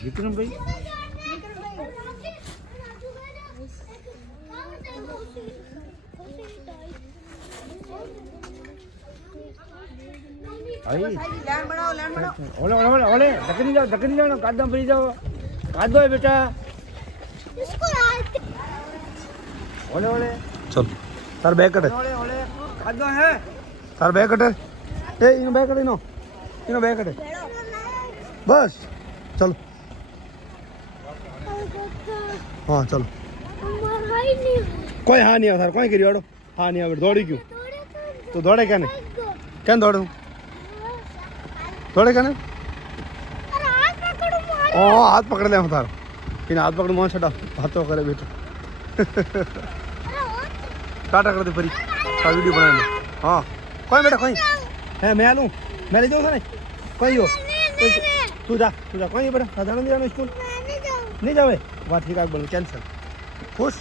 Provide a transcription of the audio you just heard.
વિક્રમભાઈ ઓલે ઓલે ઓલે ધકની જાઓ કાદમ ફરી જાઓ કાદો હે બેટા ઓલે ઓલે चल तार बैग कटे ઓલે ઓલે કાદો હે तार बैग कटे ए इनो बैग कटे इनो बैग कटे बस चलो हाँ चलो कोई हाँ नहीं थार कोई करी वाड़ो हाँ नहीं आवे दौड़ी क्यों तो दौड़े क्या नहीं क्या दौड़े दौड़े क्या नहीं ओ हाथ पकड़ ले हम तार इन हाथ पकड़ मोहन छटा हाथ तो करे बेटा टाटा कर दे परी का वीडियो बना ले हाँ कोई बेटा कोई है मैं लूँ मैं ले जाऊँ नहीं कोई हो तू जा कोई बेटा साधारण नहीं जाना स्कूल नहीं जावे वाह ठीक है बोल कैंसिल खुश